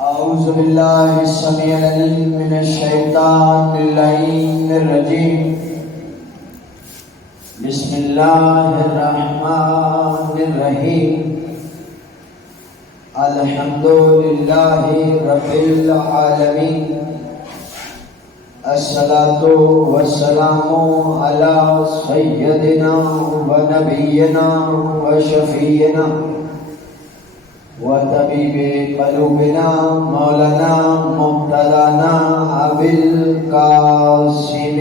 أعوذ بالله السميع العليم من الشيطان اللعين الرجيم. بسم الله الرحمن الرحيم. الحمد لله رب العالمين. الصلاة والسلام على سيدنا ونبينا وشفينا وطبيب قلوبنا مولانا مبتلانا أبي القاسم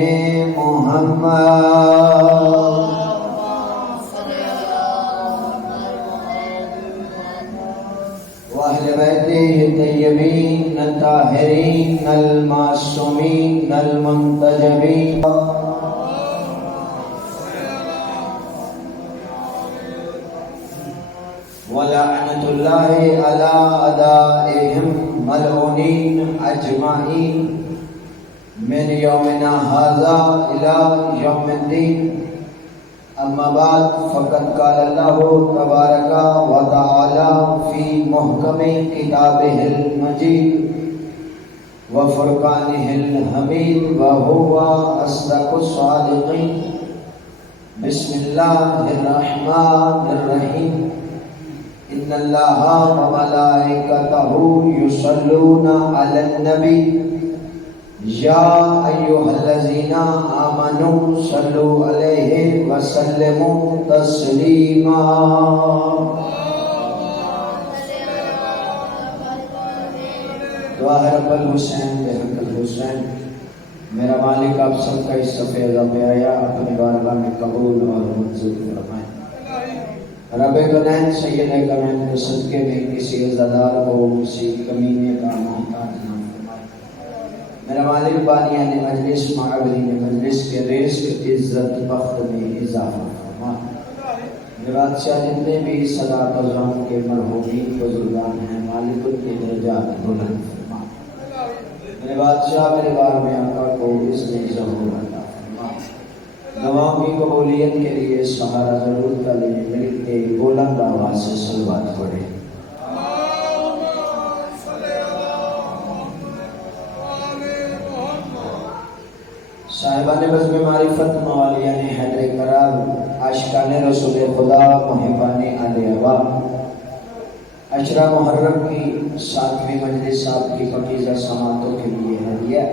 محمد وأهل بيته الطيبين الطاهرين المعصومين المنتجبين ولعنة الله على أعدائهم ملعونين أجمعين من يومنا هذا إلى يوم الدين. أما بعد فقد قال الله تبارك وتعالى في محكم كتابه المجيد وفرقانه الحميد وهو أصدق الصادقين. بسم الله الرحمن الرحيم. إن الله وملائكته يصلون على النبي يا أيها الذين آمنوا صلوا عليه وسلموا تسليما. دعا ہے رب الحسین بحق الحسین. میرا مالک آپ سب کا اس صفحہ میں آیا اپنی بارگاہ میں قبول اور منظور فرمائے. رب کونین سید کونین کے صدقے میں کسی عزادار کو کسی کمینے کا محتاج نہ فرمائے. میرا مالک بانیان مجلس معاورین مجلس کے رزق عزت بخت میں اضافہ فرمائے. میرے بادشاہ جتنے بھی صلاۃ و سلام کے مرحومین بزرگان ہیں مالک ان کے درجات بلند فرمائے. میرے بادشاہ میرے بار میں آقا کو اس میں ظہور عطا فرمائے. دعاؤں کی قبولیت کے لیے سہارا ضرور کا لیں. مل کے بلند آواز سے صلوات پڑھیں. صاحبان بزم معرفت موالیان حیدر قرار عاشقان رسول خدا محبان آل ابا عشرہ محرم کی 7ویں مجلس آپ کی پاکیزہ سماعتوں کے لیے ہدیہ.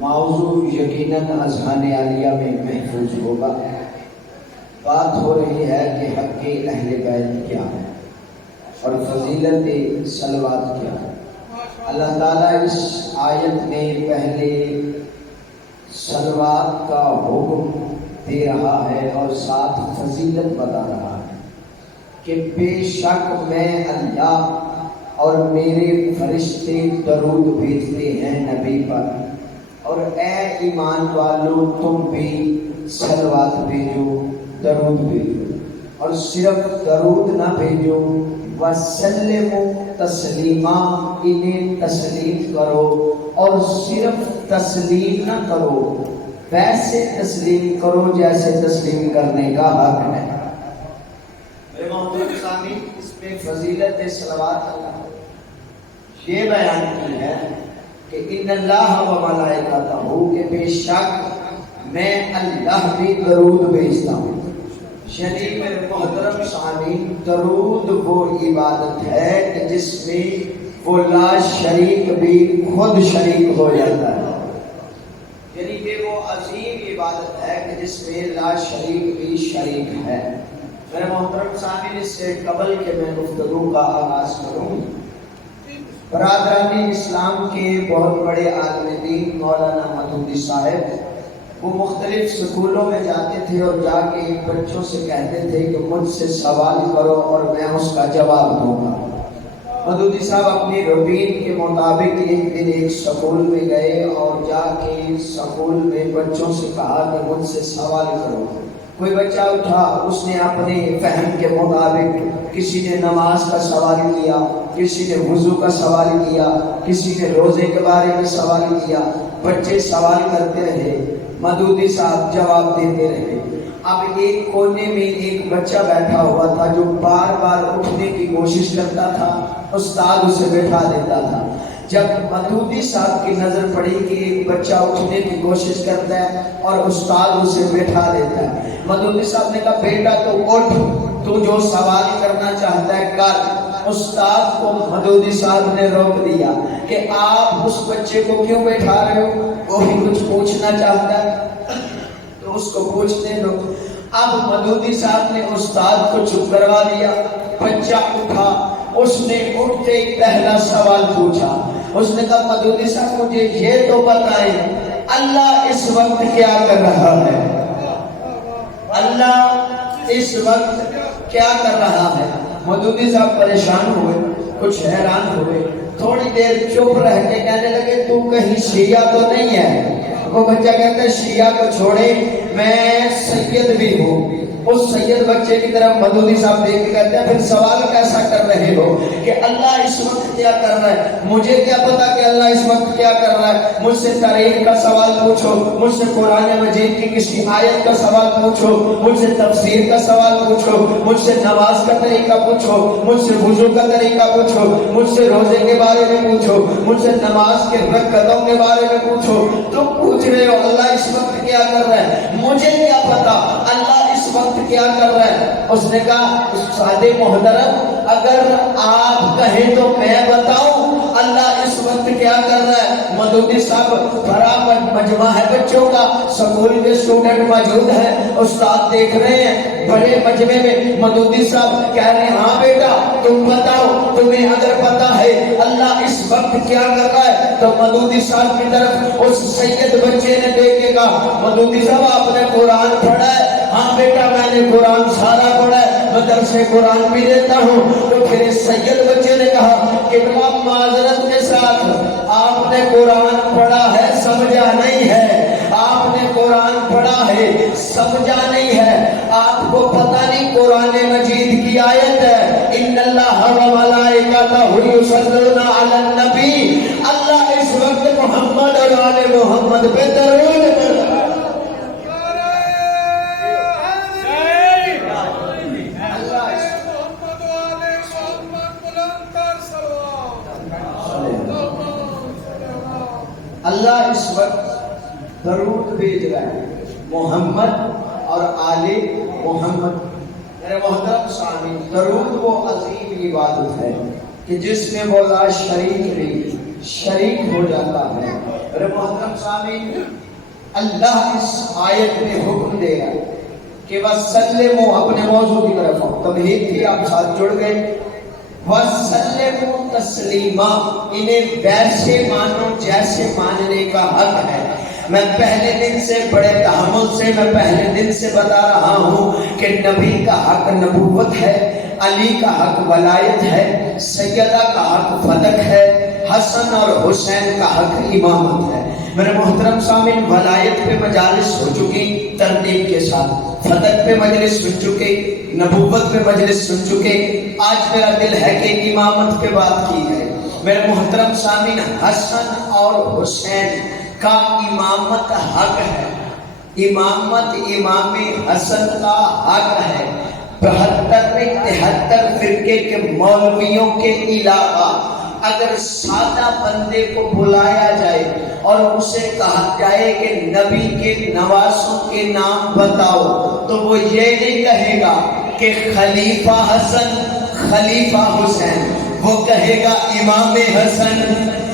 موضوع یقیناً اذہان عالیہ میں محفوظ ہوگا. بات ہو رہی ہے کہ حق اہل بیت کیا ہے اور فضیلت صلوات کیا ہے. اللہ تعالیٰ اس آیت میں پہلے صلوات کا حکم دے رہا ہے اور ساتھ فضیلت بتا رہا ہے کہ بے شک میں اللہ اور میرے فرشتے درود بھیجتے ہیں نبی پر اور اے ایمان والو تم بھی صلوات بھیجو درود بھیجو. اور صرف درود نہ بھیجو وسلموا تسلیما انہیں تسلیم کرو. اور صرف تسلیم نہ کرو ویسے تسلیم کرو جیسے تسلیم کرنے کا حق ہے. میرے محترم سامعین اس میں فضیلت صلوات یہ بیان کی ہے کہ ان اللہ و ملائکتہ کہ بے شک میں اللہ بھی درود بھیجتا ہوں. یعنی میرے محترم سامعین درود وہ عبادت ہے کہ جس میں وہ لا شریک بھی خود شریک ہو جاتا ہے. یعنی کہ وہ عظیم عبادت ہے کہ جس میں لا شریک بھی شریک ہے. میرے محترم سامعین اس سے قبل کہ میں گفتگو کا آغاز کروں برادران اسلام کے بہت بڑے عالم دین مولانا مودودی صاحب وہ مختلف سکولوں میں جاتے تھے اور جا کے بچوں سے کہتے تھے کہ مجھ سے سوال کرو اور میں اس کا جواب دوں گا. مودودی صاحب اپنی روٹین کے مطابق ایک دن ایک سکول میں گئے اور جا کے سکول میں بچوں سے کہا کہ مجھ سے سوال کرو. کوئی بچہ اٹھا اس نے اپنے فہم کے مطابق کسی نے نماز کا سوال کیا, کسی نے وضو کا سوال کیا, کسی نے روزے کے بارے میں سوال کیا. بچے سوال کرتے رہے, مودودی صاحب جواب دیتے رہے. اب ایک کونے میں ایک بچہ بیٹھا ہوا تھا جو بار بار اٹھنے کی کوشش کرتا تھا، استاد اسے بیٹھا دیتا تھا۔ جب مودودی صاحب کی نظر پڑی کہ ایک بچہ اٹھنے کی کوشش کرتا ہے اور استاد اسے بیٹھا دیتا ہے، مودودی صاحب نے کہا بیٹا تو اٹھ، تو جو سوال کرنا چاہتا ہے کر۔ استاد کو مودودی صاحب نے روک دیا کہ آپ اس بچے کو کیوں بیٹھا رہے ہو، وہ بھی کچھ پوچھنا چاہتا ہے تو اس کو پوچھنے دو۔ اب مودودی صاحب نے استاد کو چپ کروا دیا۔ بچہ اٹھا، اس نے اٹھتے ہی پہلا سوال پوچھا۔ اس نے کہا مودودی صاحب مجھے یہ تو بتائیں اللہ اس وقت کیا کر رہا ہے، اللہ اس وقت کیا کر رہا ہے۔ مودودی صاحب پریشان ہوئے، کچھ حیران ہوئے، تھوڑی دیر چپ رہ کے کہنے لگے تو کہیں شیعہ تو نہیں ہے؟ وہ بچہ کہتا ہے شیعہ کو چھوڑے، میں سید بھی ہوں۔ اس سید بچے کی طرف مودودی صاحب دیکھ کے کہتے ہیں پھر سوال کیسا کر رہے ہو کہ اللہ اس وقت کیا کر رہا ہے؟ مجھے کیا پتا کہ اللہ اس وقت کیا کر رہا ہے؟ مجھ سے تاریخ کا سوال پوچھو، مجھ سے قرآن مجید کی کسی آیت کا سوال پوچھو، مجھ سے تفسیر کا سوال پوچھو، مجھ سے نماز کا طریقہ پوچھو، مجھ سے وضو کا طریقہ پوچھو، مجھ سے روزے کے بارے میں پوچھو، مجھ سے نماز کے رکعتوں کے بارے میں پوچھو۔ تم پوچھ رہے ہو اللہ اس وقت کیا کر رہا ہے، مجھے کیا پتا اللہ اس وقت کیا کر رہا ہے؟ اس نے کہا استاد محترم اگر آپ کہیں تو میں بتاؤں اللہ اس وقت کیا کر رہا ہے۔ مودودی صاحب بڑا مجمع ہے بچوں کا، سکول کے اسٹوڈنٹ موجود ہیں، استاد دیکھ رہے ہیں بڑے مجمع میں۔ مودودی صاحب کہہ رہے ہیں ہاں بیٹا تم بتاؤ، تمہیں اگر پتا ہے اللہ اس وقت کیا کر رہا ہے۔ تو مودودی صاحب کی طرف اس سید بچے نے دیکھ کے کہا مودودی صاحب آپ نے قرآن پڑھا ہے؟ ہاں بیٹا میں نے قرآن سارا پڑھا ہے، میں درس قرآن بھی دیتا ہوں۔ تو پھر اس سید بچے نے کہا کہ معذرت کے ساتھ آپ نے قرآن پڑھا ہے سمجھا نہیں ہے، آپ نے قرآن پڑھا ہے سمجھا نہیں ہے، آپ کو پتہ نہیں قرآن مجید کی آیت ہے ان اللہ و ملائکتہ یصلون علی النبی، اللہ اس وقت محمد اور آل محمد پہ درود پڑھ۔ اللہ اس وقت درود بھیج رہا ہے محمد اور آل محمد۔ میرے محترم سامعین، درود وہ عظیم عبادت ہے کہ جس میں وہ لا شریک بھی شریک ہو جاتا ہے۔ میرے محترم سامعین، اللہ اس آیت میں حکم دے رہا ہے کہ وسلموا، اپنے موضوع کی طرف تمہید تھی آپ ساتھ جڑ گئے، وسلموا تسلیما، انہیں ویسے مانو جیسے ماننے کا حق ہے۔ میں پہلے دن سے بڑے تحمل سے میں پہلے دن سے بتا رہا ہوں کہ نبی کا حق نبوت ہے، علی کا حق ولایت ہے، سیدہ کا حق فدق ہے، حسن اور حسین کا حق امامت ہے۔ میرے محترم سامعین، ولایت پہ مجالس ہو چکی ترتیب کے ساتھ، فدق پہ مجلس سن چکے، نبوت پہ مجلس سن چکے، آج میرا دل ہے کہ امامت پہ بات کی ہے۔ میرے محترم سامعین، حسن اور حسین کا امامت حق ہے، امامت امام حسن کا حق ہے۔ 73 فرقے کے مولویوں کے علاوہ اگر سادہ بندے کو بلایا جائے اور اسے کہا جائے کہ نبی کے نواسوں کے نام بتاؤ تو وہ یہ نہیں کہے گا کہ خلیفہ حسن خلیفہ حسین، وہ کہے گا امام حسن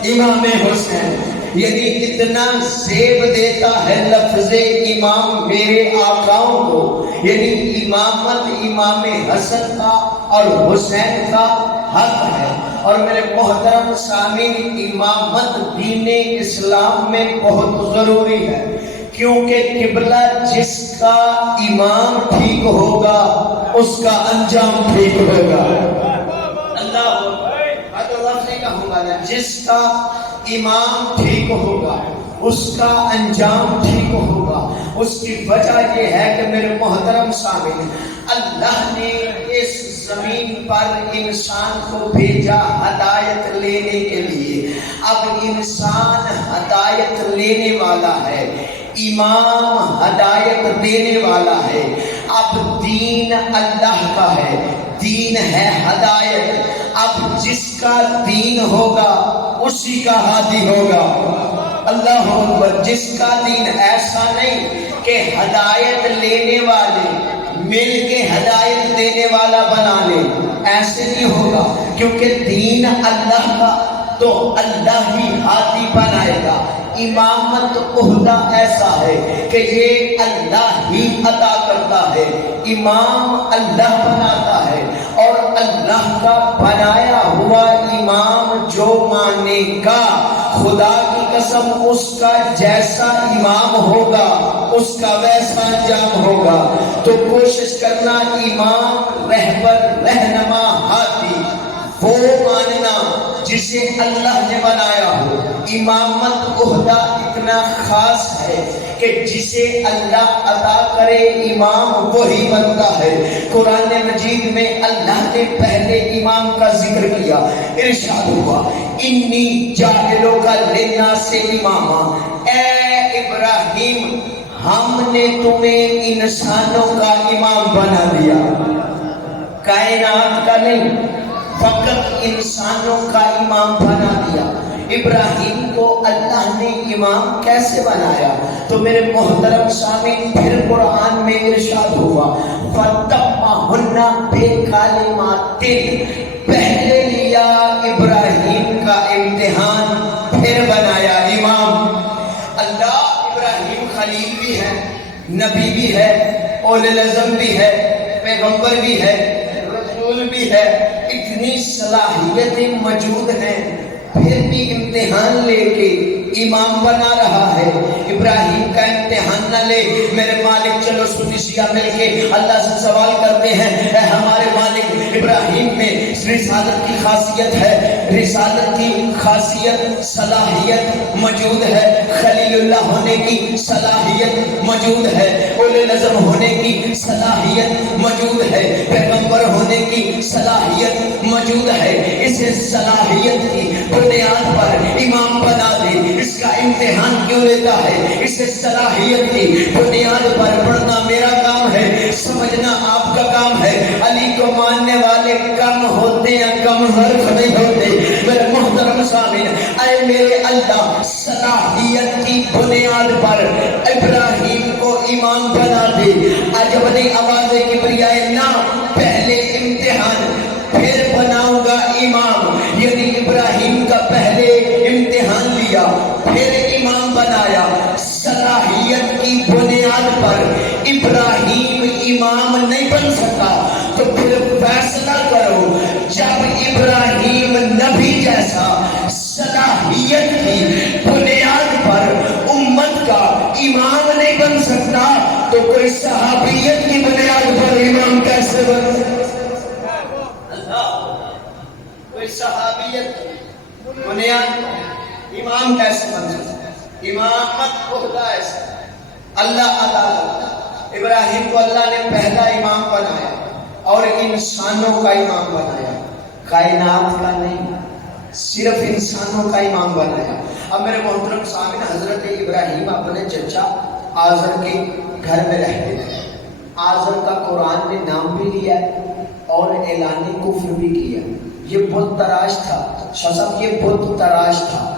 امام حسین۔ یعنی اتنا زیب دیتا ہے لفظ امام میرے آقاؤں کو، یعنی امامت امام حسن کا اور حسین کا حق ہے۔ اور میرے محترم سامعین، امامت دین اسلام میں بہت ضروری ہے، کیونکہ قبلہ جس کا امام ٹھیک ہوگا اس کا انجام ٹھیک ہوگا۔ اللہ جس کا امام ٹھیک ہوگا اس کا انجام ٹھیک ہوگا۔ اس کی وجہ یہ ہے کہ میرے محترم سامعین، اللہ نے اس زمین پر انسان کو بھیجا ہدایت لینے کے لیے۔ اب انسان ہدایت لینے والا ہے، امام ہدایت دینے والا ہے. اب دین اللہ کا ہے، دین ہے ہدایت. اب جس کا دین ہوگا اسی کا ہادی ہوگا. اللہ اکبر. جس کا دین ایسا نہیں کہ ہدایت لینے والے مل کے ہدایت دینے والا بنا لے، ایسے نہیں ہوگا. کیونکہ دین اللہ کا تو اللہ ہی ہادی بنائے گا. امامت عہدہ ایسا ہے کہ یہ اللہ ہی عطا کرتا ہے. امام اللہ بناتا ہے، اور اللہ کا بنایا ہوا امام جو مانے گا، خدا کی قسم اس کا جیسا امام ہوگا اس کا ویسا انجام ہوگا. تو کوشش کرنا امام رہبر رہنما ہادی وہ ماننا جسے اللہ نے بنایا ہو. امامت عہدہ اتنا خاص ہے کہ جسے اللہ عطا کرے امام وہی بنتا ہے. قرآن مجید میں اللہ نے پہلے امام کا ذکر کیا. ارشاد ہوا انی جاعلوں کا للناس اماما. اے ابراہیم ہم نے تمہیں انسانوں کا امام بنا دیا، کائنات کا نہیں، فقط انسانوں کا امام بنا دیا. ابراہیم کو اللہ نے امام کیسے بنایا؟ تو میرے محترم سامعین پھر قرآن میں ارشاد ہوا فَتَمَّهُنَّ بِكَلِمَاتٍ. پہلے لیا ابراہیم کا امتحان، پھر بنایا امام. اللہ ابراہیم خلیل بھی ہے، نبی بھی ہے، اولو العزم بھی ہے، پیغمبر بھی ہے، رسول بھی ہے، اتنی صلاحیتیں موجود ہیں، پھر بھی امتحان لے کے امام بنا رہا ہے. ابراہیم کا امتحان نہ لے میرے مالک. چلو سنیسیا مل کے اللہ سے سوال کرتے ہیں، اے ہمارے مالک ابراہیم میں رسالت کی خاصیت ہے، رسالت کی خاصیت صلاحیت موجود ہے، خلیل اللہ ہونے کی صلاحیت موجود ہے، اولو العزم ہونے کی صلاحیت موجود ہے، پیغمبر ہونے کی صلاحیت موجود ہے. اسے صلاحیت کی بنیاد پر امام بنا دے. اس کا امتحان کیوں لیتا ہے؟ اسے صلاحیت کی بنیاد پر. پڑھنا میرا کام ہے، سمجھنا آپ کا کام ہے. علی کو ماننے والے کم ہوتے ہیں، کم حرف نہیں ہوتے. میرے محترم سامعین، اے میرے اللہ صلاحیت کی بنیاد پر ابراہیم کو امام بنا دے. عجب نہیں آواز کبریائے نہ، پہلے امتحان پھر بناؤں گا امام. یعنی ابراہیم کا پہلے امتحان لیا پھر امام بنایا. صلاحیت کی بنیاد پر ابراہیم امام نہیں بن سکا تو پھر فیصلہ کرو. جب ابراہیم نبی جیسا صلاحیت کی بنیاد پر امت کا امام نہیں بن سکتا تو کوئی صحابیت کی بنیاد پر امام کیسے بن سکتا؟ کوئی صحابیت بنیاد امام کیسے بن سکتا؟ امامت عہدہ ایسا اللہ عطا. ابراہیم کو اللہ نے پہلا امام بنایا اور انسانوں کا امام بنایا، کائنات کا نہیں، صرف انسانوں کا امام بنایا. اب میرے محترم سامعین، حضرت ابراہیم اپنے چچا آزر کے گھر میں رہتے تھے. آزر کا قرآن نے نام بھی لیا اور اعلان کفر بھی کیا. یہ بت تراش تھا، شخص یہ بت تراش تھا.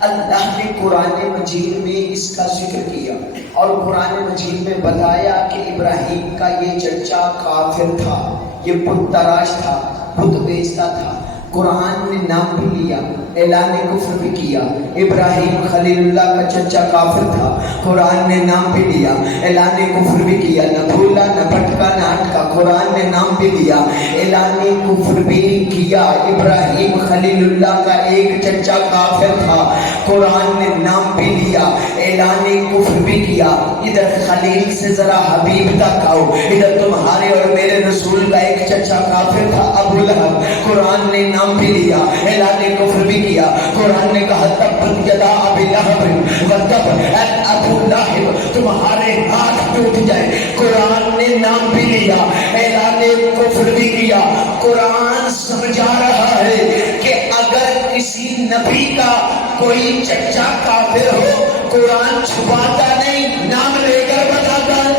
اللہ نے قرآن مجید میں اس کا ذکر کیا اور قرآن مجید میں بتایا کہ ابراہیم کا یہ چچا کافر تھا، یہ بت تراش تھا، بت بیچتا تھا. قرآن نے نام بھی لیا، اعلان کفر بھی کیا. ابراہیم خلیل اللہ کا چچا کافر تھا، قرآن نے نام بھی لیا، اعلان کفر بھی کیا. نہ بھولا نہ بھٹکا نہ اٹکا، قرآن نے نام بھی لیا، اعلان کفر بھی کیا. ابراہیم خلیل اللہ کا ایک چچا کافر تھا، قرآن نے نام بھی لیا، اعلان کفر بھی کیا. ادھر خلیل سے ذرا حبیب تک آؤ. ادھر تمہارے اور میرے رسول کا ایک چچا کافر تھا ابو لہب، قرآن نے نام بھی لیا، اعلان کفر بھی کیا. قرآن نے کہا تبت یدا ابی لہب وتب، اے ابو لہب تمہارے ہاتھ ٹوٹ جائے. قرآن نے نام بھی لیا، اعلان کفر بھی کیا. قرآن سمجھا رہا ہے کہ اگر کسی نبی کا کوئی چچا کافر ہو، قرآن چھپاتا نہیں، نام لے کر بتاتا ہے۔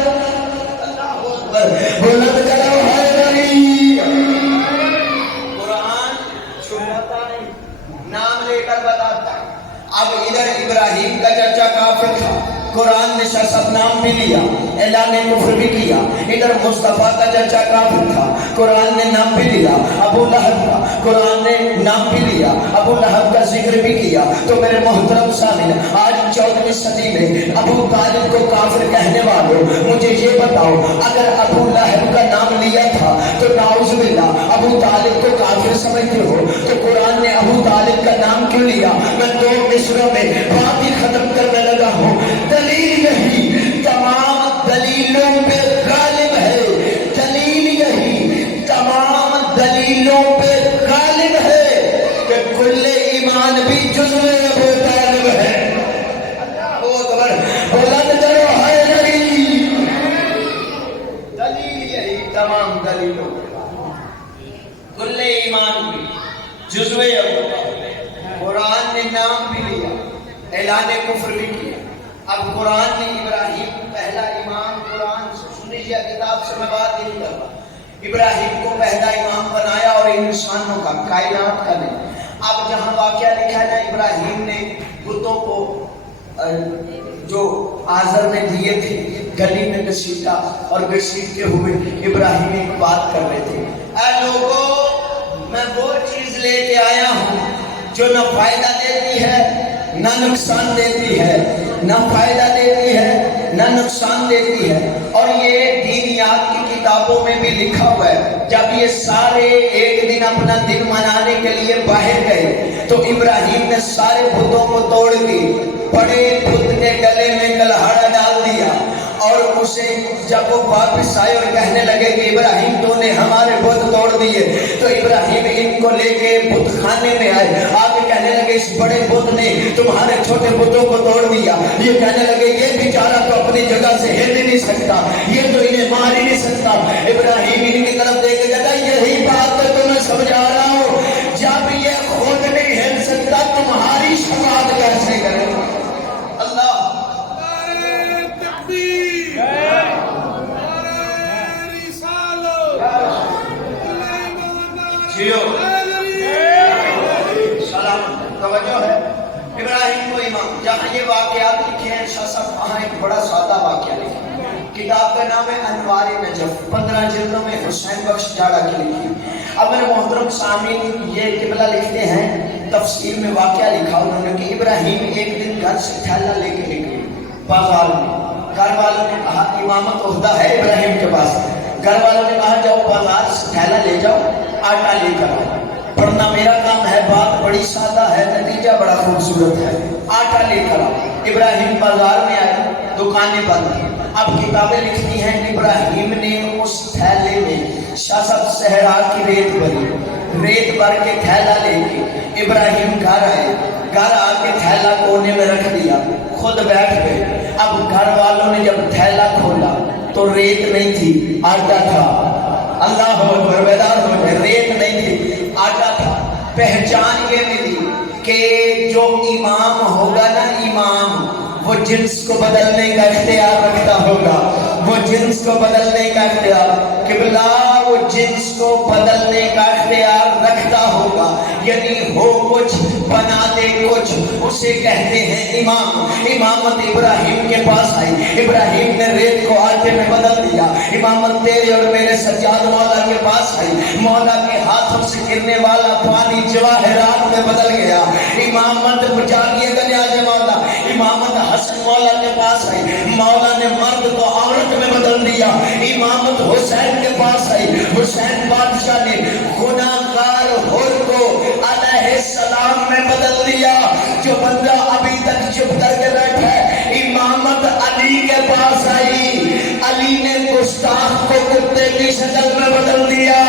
اللہ اکبر، بلند کرو حیدری۔ قرآن چھپاتا نہیں، نام لے کر بتاتا ہے۔ اب ادھر ابراہیم کا چچا کافر تھا، قرآن نے سب نام بھی لیا، اعلان کفر بھی کیا۔ ادھر مصطفیٰ کا چچا کافر تھا، قرآن نے نام بھی لیا، ابو لہب کا، قرآن نے نام بھی لیا، ابو لہب کا ذکر بھی کیا۔ تو میرے محترم سامعین، آج 14ویں صدی میں ابو طالب کو کافر کہنے والوں، مجھے یہ بتاؤ، اگر ابو لہب کا نام لیا تھا تو نعوذ باللہ ابو طالب کو کافر سمجھتے ہو، تو قرآن نے ابو طالب کا نام کیوں لیا؟ میں 2 مصروں میں بات ہی ختم کرنے لگا ہوں۔ دلیل یہی تمام دلیلوں پہ غالب ہے، دلیل یہی تمام دلیلوں پہ غالب ہے کہ کل ایمان بھی جزو ابو طالب ہے۔ اللہ اکبر، بلند کرو حیدری۔ دلیل یہی تمام دلیلوں پہ کل ایمان بھی جزو ابو طالب، قرآن نے نام بھی لیا، اعلان کفر بھی کیا۔ اب قرآن نے ابراہیم پہلا امام، قرآن سن لیجیے، کتاب سے میں بات نہیں کر رہا، ابراہیم کو پہلا امام بنایا، اور انسانوں کا، کائنات کا نہیں۔ اب جہاں واقعہ لکھا ہے نا، ابراہیم نے بتوں کو جو آزر نے دیے تھے گلی میں گھسیٹا، اور گھسیٹتے ہوئے ابراہیم ایک بات کر رہے تھے، اے لوگوں، میں وہ چیز لے کے آیا ہوں جو نہ فائدہ دیتی ہے نہ نقصان دیتی ہے، نہ فائدہ دیتی ہے نہ نقصان دیتی ہے۔ اور یہ دینیات کی کتابوں میں بھی لکھا ہوا ہے، جب یہ سارے ایک دن اپنا دن منانے کے لیے باہر گئے تو ابراہیم نے سارے بتوں کو توڑ کے بڑے بت کے گلے میں کلہاڑا ڈال دیا، اور اسے جب وہ واپس آئے اور کہنے لگے کہ ابراہیم تو نے ہمارے بت توڑ دیے، تو ابراہیم ان کو لے کے بت خانے میں آئے، آگے کہنے لگے اس بڑے بت نے تمہارے چھوٹے بتوں کو توڑ دیا۔ یہ کہنے لگے یہ بیچارہ تو اپنی جگہ سے ہل نہیں سکتا، یہ تو انہیں مار ہی نہیں سکتا۔ ابراہیم ان کی طرف دیکھ کے کہتا یہی بات تو تمہیں سمجھا رہا ہوں، جب یہ خود نہیں ہل سکتا تمہاری شفاعت کیسے کرے؟ اللہ سلام، توجہ ہے۔ ابراہیم کو امام، جہاں یہ واقعات لکھے ہیں شاہ صاحب، وہاں ایک بڑا سادہ واقعہ لکھا ہے، کتاب کا نام ہے انوار نجف، 15 جلدوں میں حسین بخش جاڑا کی لکھی۔ اب میرے محترم سامعین، یہ قبلہ لکھتے ہیں، تفسیر میں واقعہ لکھا انہوں نے کہ ابراہیم ایک دن گھر سے تھیلا لے کے نکلے بازار میں۔ گھر والوں نے کہا امامت عہدہ ہے ابراہیم کے پاس، گھر والوں نے کہا جاؤ بازار سے تھیلا لے جاؤ، آٹا لے کر آؤ، پڑھنا میرا کام ہے، بات بڑی سادہ ہے، نتیجہ بڑا خوبصورت ہے، آٹا لے کر آؤ۔ ابراہیم بازار میں آئے، دکانیں بند تھیں۔ اب کتابیں لکھتی ہیں ابراہیم نے اس تھیلے میں شاہ صاحب صحرا کی ریت بھری، ریت بھر کے تھیلا لے کے ابراہیم گھر آئے، گھر آ کے تھیلا کونے میں رکھ دیا، خود بیٹھ گئے۔ اب گھر والوں نے جب تھیلا کھولا تو ریت نہیں تھی، آٹا تھا۔ اللہ اکبر، بیدار ہو گئے، ریت نہیں تھی، آٹا تھا۔ پہچان یہ ملی کہ جو امام ہوگا نا، امام وہ جنس کو بدلنے کا اختیار رکھتا ہوگا، وہ جنس کو بدلنے کا اختیار، قبلہ وہ جنس کو بدلنے کا اختیار رکھتا ہوگا، یعنی ہو کچھ بنا دے کچھ، اسے کہتے ہیں امام۔ امامت ابراہیم کے پاس آئی، ابراہیم نے ریت کو آٹے میں بدل دیا۔ امامت تیرے اور میرے سجاد مولا کے پاس آئی، مولا کے ہاتھوں سے گرنے والا پانی جواہرات میں بدل گیا۔ امامت جاگیے گا نیاز مولا، امامت حسن مولا کے پاس آئی، مولا نے مرد کو عورت میں بدل دیا۔ امامت حسین کے پاس آئی، حسین بادشاہ نے گناہگار حر کو علیہ السلام میں بدل دیا۔ جو بندہ ابھی تک چپ کر کے بیٹھا ہے، امامت علی کے پاس آئی، علی نے گستاخ کو کتے کی شکل میں بدل دیا۔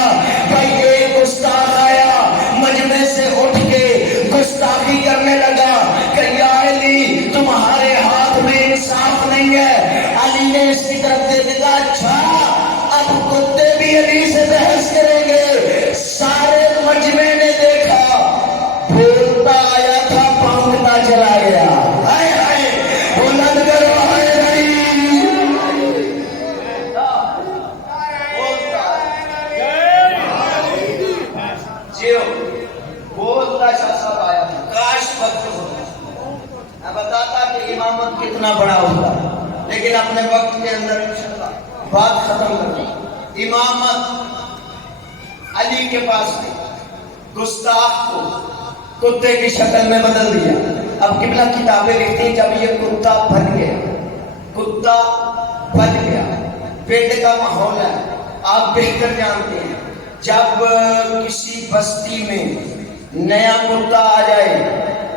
بھائی ایک گستاخ آیا، مجمع سے اٹھ کے گستاخی کرنے لگا کہ یا علی تمہارے ہاتھ میں انصاف نہیں ہے۔ علی نے اس کی طرف دیکھ کہا اچھا اب کتے بھی علی سے بحث کریں گے۔ سارے مجمع نے دیکھا، بولتا آیا تھا، پھونکتا چلا گیا۔ ہائے ہائے، کا شاہ صاحب آیا تھا، کاش وقت ہوتا میں بتاتا کہ امامت کتنا بڑا ہوتا، لیکن اپنے وقت کے اندر انشاءاللہ بات ختم کر دی۔ امامت علی کے پاس میں گستاخ کو کتے کی شکل میں بدل دیا۔ اب قبلہ کتابیں لکھتی ہیں جب یہ کتا بن گیا، کتا بن گیا، پیٹ کا ماحول ہے، آپ بہتر جانتے ہیں، جب کسی بستی میں نیا کتا آ جائے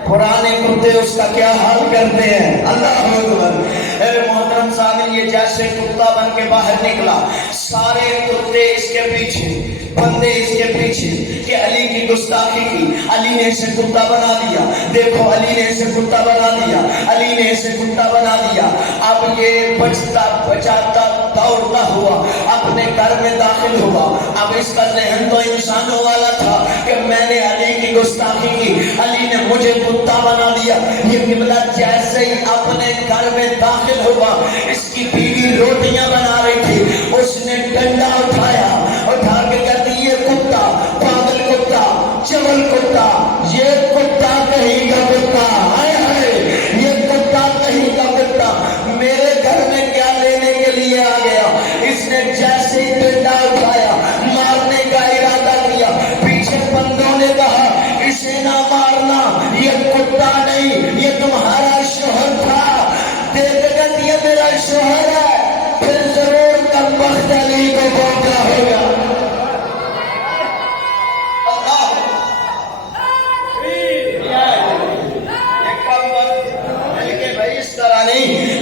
پرانے کتے اس کا کیا حال کرتے ہیں؟ اللہ اکبر۔ اے محترم صاحب، یہ جیسے کتا بن کے باہر نکلا، سارے کتے اس کے پیچھے، بندے اس کے پیچھے کہ علی کی گستاخی کی، علی نے اسے کتا بنا دیا، دیکھو علی نے اسے کتا بنا دیا، علی نے اسے کتا بنا دیا۔ اب یہ بچتا بچاتا دوڑتا ہوا اپنے گھر میں داخل ہوا۔ اب اس کا ذہن تو انسانوں والا تھا کہ میں نے علی کی گستاخی کی، علی نے مجھے کتا بنا دیا۔ یہ قبلہ جیسے ہی اپنے گھر میں داخل ہوا، اس کی بیوی روٹیاں بنا رہی تھی، اس نے ڈنڈا اٹھایا، اٹھا کے کہتی یہ کتا، پاگل کتا، چول کتا، یہ کتا کہیں کا کتا، ہائے ہائے یہ کتا کہیں کا کتا میرے گھر میں کیا لینے کے لیے آ گیا۔ اس نے جیسے ہی ڈنڈا اٹھایا، مارنے کا ارادہ کیا، پیچھے بندوں نے کہا اسے نہ مارنا، یہ کتا نہیں، یہ تمہارا شوہر تھا۔ دیکھ کر یہ میرا شوہر ہے، پھر ضرور کم وقت علی کو پہنچا ہوگا۔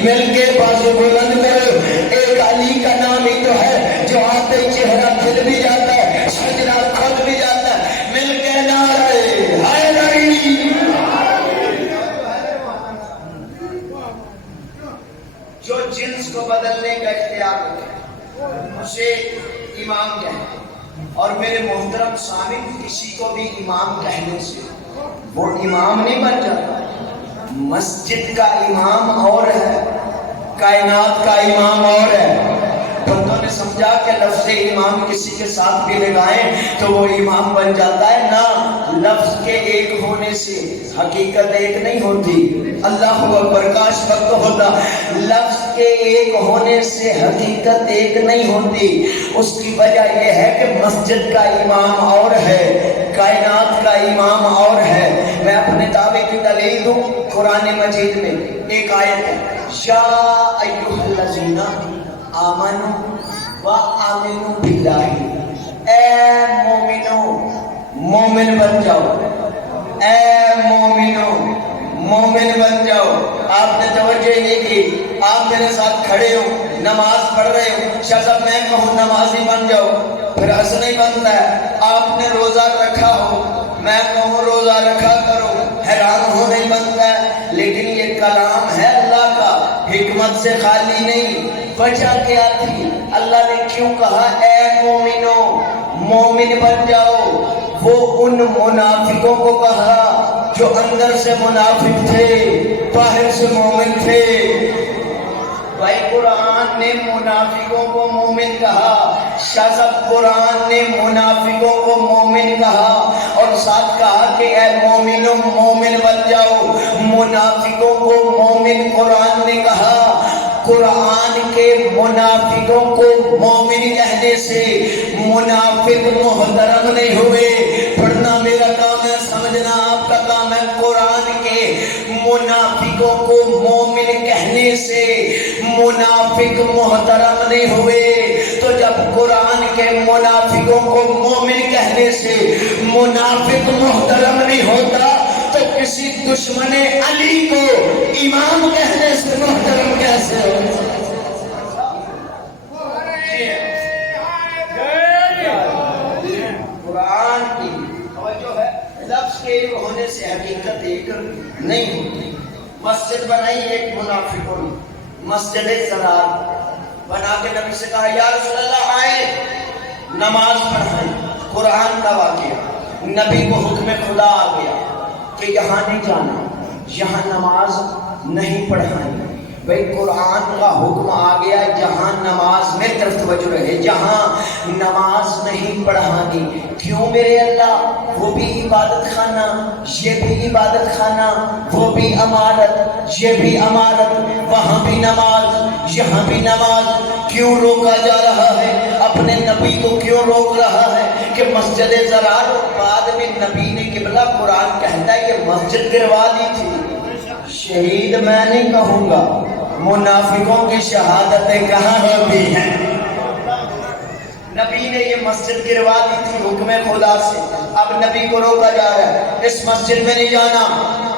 مل کے بازو بلند کرو، ایک علی کا نام ہی تو ہے جو آتے چہرہ کھل بھی جاتا ہے، سجدہ کھل بھی جاتا ہے۔ مل کے نعرہ حیدری۔ جو جنس کو بدلنے کا اختیار ہوتا ہے اسے امام کہتے، اور میرے محترم سامعین، کسی کو بھی امام کہنے سے وہ امام نہیں بن جاتا۔ مسجد کا امام اور ہے، کائنات کا امام اور ہے۔ بندوں نے سمجھا کہ لفظ امام کسی کے ساتھ بھی لگائیں تو وہ امام بن جاتا ہے، نہ، لفظ کے ایک ہونے سے حقیقت ایک نہیں ہوتی۔ اللہ اکبر، کاش وقت ہوتا۔ لفظ کے ایک ہونے سے حقیقت ایک نہیں ہوتی۔ اس کی وجہ یہ ہے کہ مسجد کا امام اور ہے، کائنات کا امام اور ہے۔ میں اپنے دعوے کی دلیل دوں، قرآن مجید میں ایک آیت ہے، یا ایھا الذین آمنوا وآمنوا باللہ، اے مومنو مومن بن جاؤ، اے مومنو مومن بن جاؤ۔ آپ نے توجہ ہی نہیں کی، آپ میرے ساتھ کھڑے ہو، نماز پڑھ رہے ہو، شاید میں کہوں نمازی بن جاؤ، پھر ایسا نہیں بنتا ہے۔ آپ نے روزہ رکھا ہو، میں کہوں روزہ رکھا کرو، حیران ہو نہیں بنتا ہے۔ لیکن یہ کلام ہے اللہ کا، حکمت سے خالی نہیں۔ وجہ کیا تھی؟ اللہ نے کیوں کہا اے مومنو مومن بن جاؤ؟ وہ ان منافقوں کو کہا جو اندر سے منافق تھے، باہر سے مومن تھے۔ بھائی قرآن نے منافقوں کو مومن کہا، شاذب قرآن نے منافقوں کو مومن کہا، اور ساتھ کہا کہ اے مومنوں مومن بن جاؤ۔ منافقوں کو مومن قرآن نے کہا۔ قرآن کے منافقوں کو مومن کہنے سے منافق محترم نہیں ہوئے۔ پڑھنا میرا کام ہے، سمجھنا آپ کا کام ہے۔ قرآن کے منافقوں کو مومن کہنے سے منافق محترم نہیں ہوئے۔ تو جب قرآن کے منافقوں کو مومن کہنے سے منافق محترم نہیں ہوتا تو کسی دشمن علی کو امام کہنے سے محترم کیسے ہو؟ قرآن کی توجہ ہے، لفظ کے ایک ہونے سے حقیقت ایک نہیں ہوتی۔ مسجد بنائی ایک منافقوں نے، مسجد زرار بنا کے نبی سے کہا یا رسول اللہ آئے نماز پڑھائیں۔ قرآن کا واقعہ، نبی کو حکم خدا آ گیا کہ یہاں نہیں جانا، یہاں نماز نہیں پڑھانی، بھئی قرآن کا حکم آ گیا جہاں نماز میں طرف توجہ رہے، جہاں نماز نہیں پڑھانی. کیوں میرے اللہ؟ وہ بھی عبادت خانہ، یہ بھی عبادت خانہ، وہ بھی عمارت، یہ بھی عمارت، وہاں بھی نماز، یہاں بھی نماز. کیوں روکا جا رہا ہے؟ اپنے نبی کو کیوں روک رہا ہے کہ مسجد ضرار، اور بعد میں نبی نے قبلہ قرآن کہتا ہے کہ مسجد گروا دی تھی. شہید میں نہیں کہوں گا، منافقوں کی شہادتیں کہاں ہوتی ہیں؟ نبی نے یہ مسجد گروا دی تھی حکم خدا سے. اب نبی کو روکا جا رہا ہے اس مسجد میں نہیں جانا،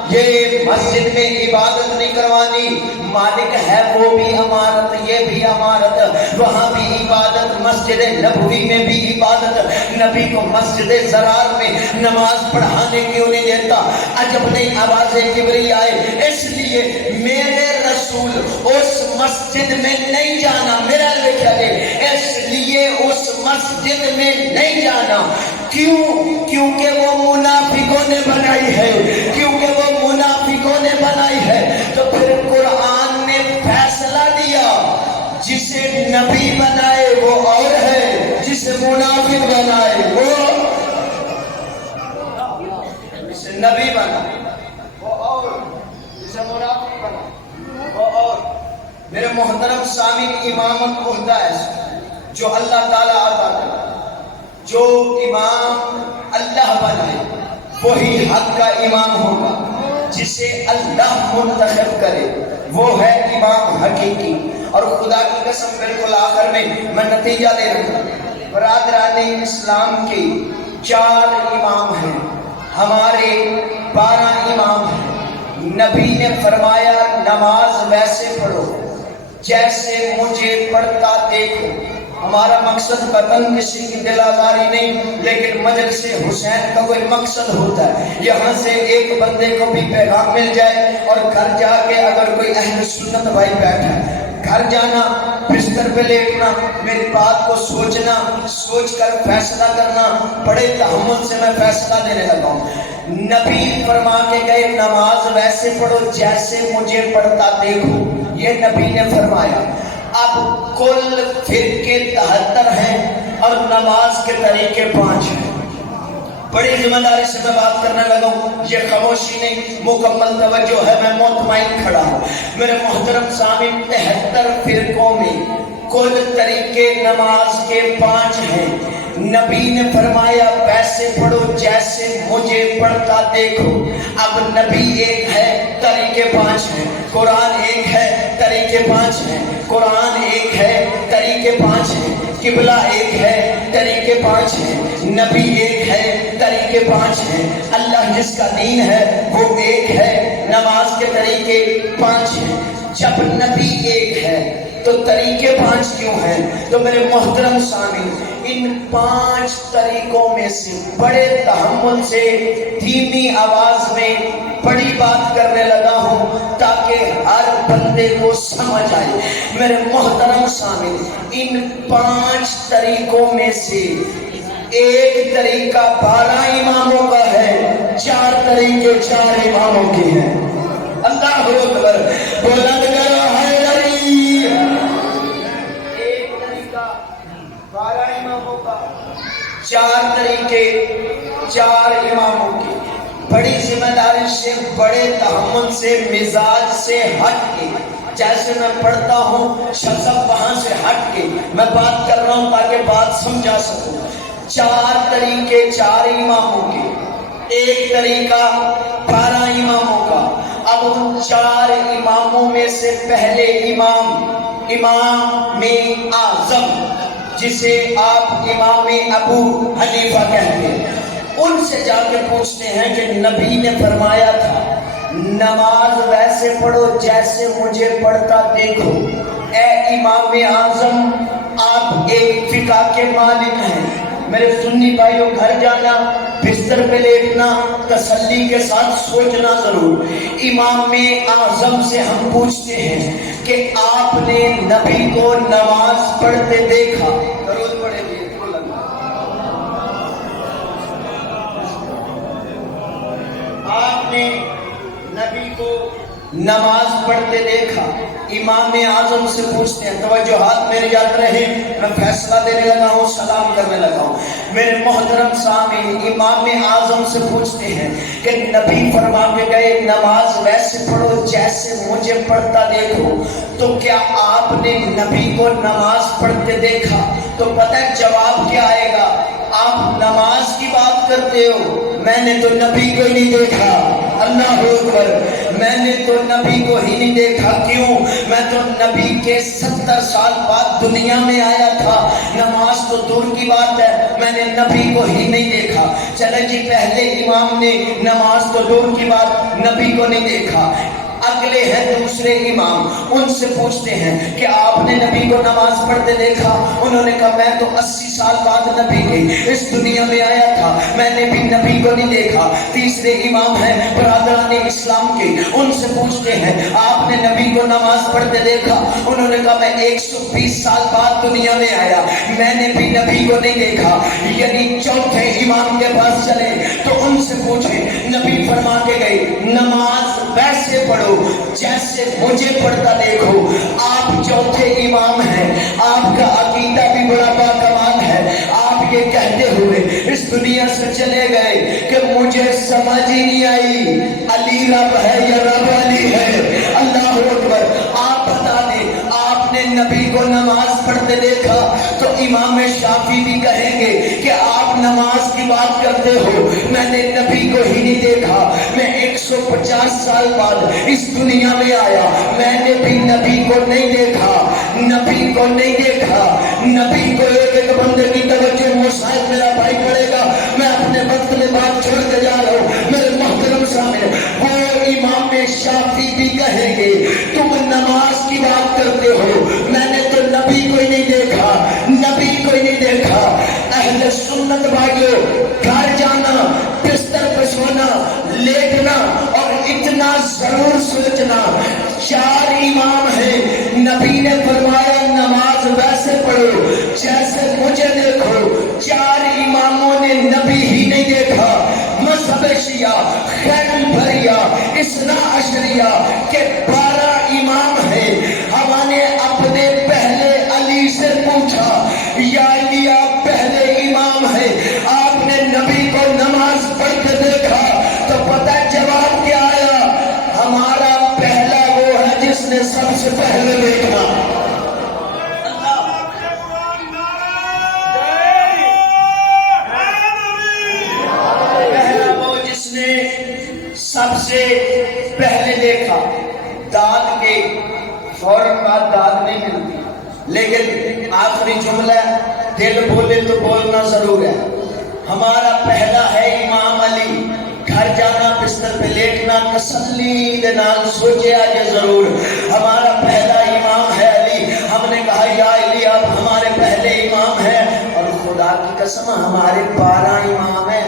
یہ مسجد میں عبادت نہیں کروانی. مالک ہے وہ بھی عمارت، یہ بھی عمارت، وہاں بھی عبادت، مسجد نبوی میں بھی عبادت. نبی کو مسجد ضرار میں نماز پڑھانے کیوں نہیں دیتا؟ عجب نہیں آوازیں کبری آئے. اس لیے میرے رسول اس مسجد میں نہیں جانا، میرا لکھا ہے اس لیے اس مسجد میں نہیں جانا. کیوں؟ کیونکہ وہ منافقوں نے بنائی ہے، کیونکہ وہ منافقوں نے بنائی ہے. تو پھر قرآن نے فیصلہ دیا جسے نبی بنائے وہ اور ہے، جسے منافق بنائے وہ، جسے نبی بنائے وہ اور، جسے منافق بنائے وہ اور. میرے محترم سامعین، امامت عہدہ ہے جو اللہ تعالیٰ عطا کرے. جو امام اللہ بنائے وہی حق کا امام ہوگا. جسے اللہ منتخب کرے وہ ہے امام حقیقی. اور خدا کی قسم بالکل آخر میں نتیجہ دے رہا ہوں. برادران اسلام کے 4 امام ہیں، ہمارے 12 امام ہیں. نبی نے فرمایا نماز ویسے پڑھو جیسے مجھے پڑھتا دیکھو. ہمارا مقصد قطعاً کسی کی دل آزاری نہیں، لیکن مجلس حسین کا کوئی مقصد ہوتا ہے یہاں سے ایک بندے کو بھی پیغام مل جائے اور گھر جا کے اگر کوئی اہل سنت بھائی بیٹھا ہے، گھر جانا، بستر پہ لیٹنا، میری بات کو سوچنا، سوچ کر فیصلہ کرنا. بڑے تحمل سے میں فیصلہ دینے لگا ہوں. نبی فرما کے گئے نماز ویسے پڑھو جیسے مجھے پڑھتا دیکھو، یہ نبی نے فرمایا. اب کل فرقے 73 ہیں اور نماز کے طریقے 5 ہیں. بڑی ذمہ داری سے میں بات کرنے لگا ہوں، یہ خاموشی نہیں، مکمل توجہ ہے، میں مطمئن کھڑا ہوں. میرے محترم سامعین، 73 فرقوں میں کل طریقے نماز کے 5 ہیں. نبی نے فرمایا ویسے پڑھو جیسے مجھے پڑھتا دیکھو. اب نبی ایک ہے، طریقے 5 ہیں. قرآن ایک ہے، طریقے 5 ہیں. قرآن ایک ہے، طریقے 5 ہیں. قبلہ ایک ہے، طریقے 5 ہیں. نبی ایک ہے، طریقے 5 ہیں. اللہ جس کا دین ہے وہ ایک ہے، نماز کے طریقے 5 ہیں. جب نبی ایک ہے تو طریقے 5 کیوں ہیں؟ تو میرے محترم سامعین، ان 5 طریقوں میں سے بڑے تحمل سے دھیمی آواز میں بڑی بات کرنے لگا ہوں تاکہ ہر بندے کو سمجھ آئے. میرے محترم سامعین، ان 5 طریقوں میں سے ایک طریقہ 12 اماموں کا ہے، 4 طریقے 4 اماموں کے ہیں. اللہ اکبر، بلند کرو حیدری. ایک طریقہ 12 اماموں کا، 4 طریقے 4 اماموں کے. بڑی ذمہ داری سے، بڑے تحمل سے، مزاج سے ہٹ کے، جیسے میں پڑھتا ہوں شخص وہاں سے ہٹ کے میں بات کر رہا ہوں تاکہ بات سمجھا سکوں. 4 طریقے 4 اماموں کے، ایک طریقہ 12 اماموں کا. اب ان 4 اماموں میں سے پہلے امام اعظم جسے آپ امام ابو حنیفہ کہتے ہیں، ان سے جا کے پوچھتے ہیں کہ نبی نے فرمایا تھا نماز ویسے پڑھو جیسے مجھے پڑھتا دیکھو. اے امام اعظم، آپ ایک فقہ کے مالک ہیں. میرے سنی بھائیوں، گھر جانا، بستر پہ لیٹنا، تسلی کے ساتھ سوچنا ضرور. امام اعظم سے ہم پوچھتے ہیں کہ آپ نے نبی کو نماز پڑھتے دیکھا؟ درود پڑھے جی. آپ نے نبی کو نماز پڑھتے دیکھا. امام اعظم سے پوچھتے ہیں, توجہات میرے یاد رہے, میں فیصلہ دینے لگا ہوں, سلام کرنے لگا ہوں. میرے محترم سامعین, امام اعظم سے پوچھتے ہیں کہ نبی فرما کے گئے نماز ویسے پڑھو جیسے مجھے پڑھتا دیکھو, تو کیا آپ نے نبی کو نماز پڑھتے دیکھا؟ تو پتہ ہے جواب کیا آئے گا؟ آپ نماز کی بات کرتے ہو, میں نے تو نبی کو ہی نہیں دیکھا. اللہ اکبر, میں نے تو نبی کو ہی نہیں دیکھا. کیوں؟ میں تو نبی کے 70 سال بعد دنیا میں آیا تھا. نماز تو دور کی بات ہے, میں نے نبی کو ہی نہیں دیکھا. چلے جی, پہلے امام نے نماز تو دور کی بات نبی کو نہیں دیکھا. اگلے ہیں دوسرے امام, ان سے پوچھتے ہیں کہ آپ نے نبی کو نماز پڑھتے دیکھا؟ انہوں نے کہا میں تو 80 سال بعد نبی کے اس دنیا میں آیا تھا, میں نے بھی نبی کو نہیں دیکھا. تیسرے امام ہیں برادران اسلام کے, ان سے پوچھتے ہیں آپ نے نبی کو نماز پڑھتے دیکھا؟ انہوں نے کہا میں 120 سال بعد دنیا میں آیا, میں نے بھی نبی کو نہیں دیکھا. یعنی چوتھے امام کے پاس چلے تو ان سے پوچھے, نبی فرما کے گئے نماز ویسے پڑھو جیسے مجھے پڑھتا دیکھو. آپ چوتھے امام ہیں, آپ کا عقیدہ بھی بڑا باکمال ہے. آپ یہ کہتے ہوئے اس دنیا سے چلے گئے کہ مجھے سمجھ ہی نہیں آئی علی رب ہے یا رب علی ہے. اللہ اکبر. آپ بتا دیں, آپ نے نبی کو نماز پڑھتے دیکھا تو امام شافعی بھی کہیں گے کہ آپ نماز کی بات کرتے ہو, میں نے نبی کو ہی نہیں دیکھا, میں 150 سال بعد اس دنیا میں آیا, میں نے بھی نبی کو نہیں دیکھا. نبی کو نہیں دیکھا, نبی کو ایک ایک بندے کی توجہ وہ شاید میرا بھائی پڑے گا, میں اپنے وقت میں بات چھوڑ کے جا رہا ہوں. میرے محترم سامنے وہ امام شافعی بھی کہیں گے تم نماز کی بات کرتے ہو, میں نے تو نبی کو ہی نہیں دیکھا, نبی کو ہی نہیں دیکھا. اہل سنت بھائیوں, گھر جانا, بستر پہ سونا, لیٹنا اور اتنا ضرور سوچنا, 4 امام ہیں, نبی نے فرمایا نماز ویسے پڑھو جیسے مجھے دیکھو. 4 اماموں نے نبی ہی نہیں دیکھا. مذہب شیعہ خیر البریہ اثنا عشریہ کے 12 امام ہیں. ہم نے اپنے پہلے علی سے پوچھا, یا علی آپ پہلے امام ہیں, آپ نے نبی کو نماز پڑھتے دیکھا؟ تو پتہ جواب کیا آیا؟ ہمارا پہلا وہ ہے جس نے سب سے پہلے دیکھا. پہلا وہ جس نے سب سے پہلے دیکھا. داد کے فوراً بعد داد نہیں ملتی, لیکن آخری جملہ دل بولے تو بولنا ضرور ہے. ہمارا پہلا ہے امام علی, گھر جانا, بستر پہ لیٹنا, تسلی دے نال سوچے آجے ضرور. ہمارا پہلا امام ہے علی. ہم نے کہا یا علی آپ ہمارے پہلے امام ہیں, اور خدا کی قسم ہمارے 12 امام ہیں.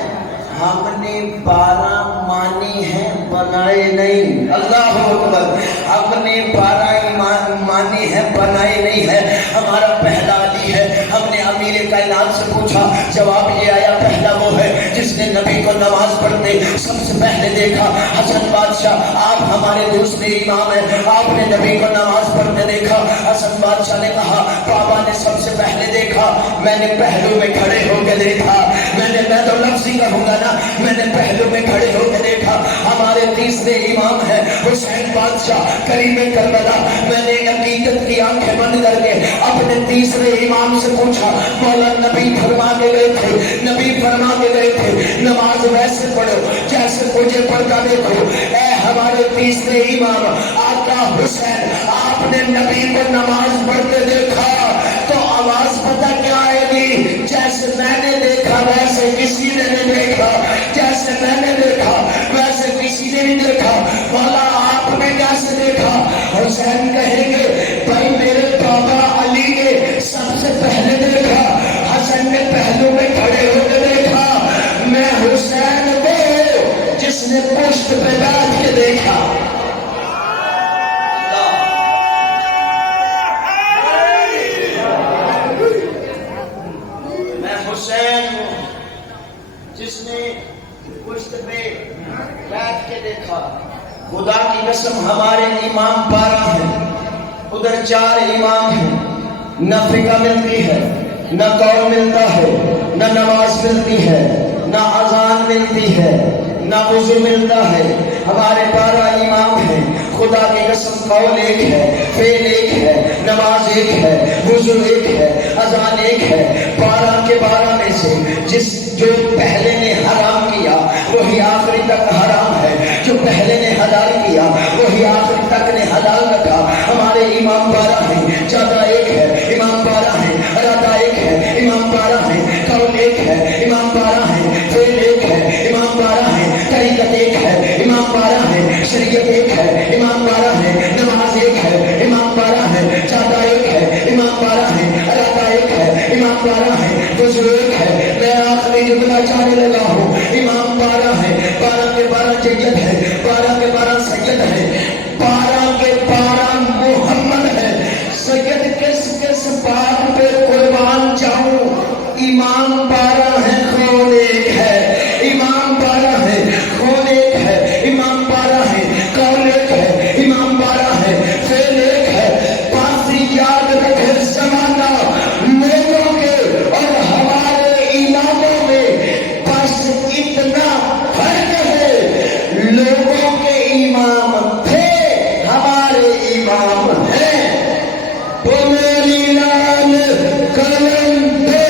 ہم نے 12 مانی ہیں, بنائے نہیں. اللہ اکبر. ہم نے 12 ایمان مانی ہیں, بنائے نہیں ہے. ہمارا پہلا علی ہے. ہم نے امیر کائنات سے پوچھا, جواب یہ آیا پہلا وہ ہے جس نے نبی کو نماز پڑھتے سب سے پہلے دیکھا. حسن بادشاہ آپ ہمارے دوسرے امام ہیں, آپ نے نبی کو نماز پڑھتے دیکھا. حسن بادشاہ نے کہا بابا نے سب سے پہلے دیکھا, میں نے پہلو میں کھڑے ہو کے دیکھا. میں تو لفظ ہی کہوں گا نا, میں نے پہلو میں کھڑے ہو کے دیکھا. ہمارے تیسرے امام ہیں حسین بادشاہ کریم کربلا. میں نے عقیدت کی آنکھیں بند کر کے اپنے تیسرے امام سے پوچھا, مولا نبی فرما کے گئے تھے, نبی فرما کے گئے تھے نماز ویسے پڑھو جیسے مجھے پڑھتا دیکھو. اے ہمارے تیسرے امام آقا حسین, آپ نے نبی کو نماز پڑھتے دیکھا تو آواز پتہ کیا آئے گی؟ جیسے میں نے دیکھا ویسے کسی نے نہیں دیکھا, جیسے میں نے دیکھا ویسے کسی نے نہیں دیکھا. مولا آپ نے کیسے دیکھا؟ حسین کہیں گے بھائی میرے بابا علی نے سب سے پہلے دیکھا, حسن نے پہلو میں کھڑے ہو کے دیکھا. میں حسین وہ جس نے پشت پہ بیٹھ کے دیکھا. میں حسین جس نے پشت پہ بیٹھ کے دیکھا. خدا کی قسم ہمارے امام 12 ہیں، ادھر 4 امام ہیں، نہ فقہ ملتی ہے، نہ قول ملتا ہے، نہ نماز ملتی ہے، نہ اذان ملتی ہے، نہ وضو ملتا ہے۔ ہمارے 12 امام ہیں، خدا کی قسم قول ایک ہے، فعل ایک ہے، نماز ایک ہے، وضو ایک ہے، اذان ایک ہے۔ 12 کے 12 میں سے جو پہلے نے حرام کیا وہی آخری تک حرام ہے، جو پہلے نے حلال کیا وہی آخری تک نے حلال رکھا۔ ہمارے امام 12 ہیں، چادہ ایک ہے، امام 12 ہیں، ارادہ ایک ہے، امام 12 ہیں، قول ایک ہے، امام 12 ہیں، فعل ایک ہے، امام 12 ہیں، طریقت ایک ہے، امام 12 ہیں، شریعت ایک ہے، امام 12 ہیں، نماز ایک ہے، امام 12 ہیں، چادہ ایک ہے، امام 12 ہیں، ارادہ ایک ہے، امام 12 ہیں، وضو ایک ہے۔ میں آخری جملہ چاہنے لگا ہوں، امام 12 ہیں، 12 کے 12 جید ہے، 12 کے 12 سید ہے، 12 کے 12 محمد ہے۔ سید کس کس بات پہ قربان جاؤں؟ امام 12 ہے، قول ایک ہے، امام 12 ہے، قول ایک ہے، امام 12 ہے، قول ایک ہے، امام 12 ہے، فعل ایک ہے۔ بات یاد رکھے زمانہ لوگوں کے اور ہمارے اماموں میں بس اتنا فرق ہے، لوگوں کے امام تھے، ہمارے امام ہیں۔ تو میری لال قلم پہ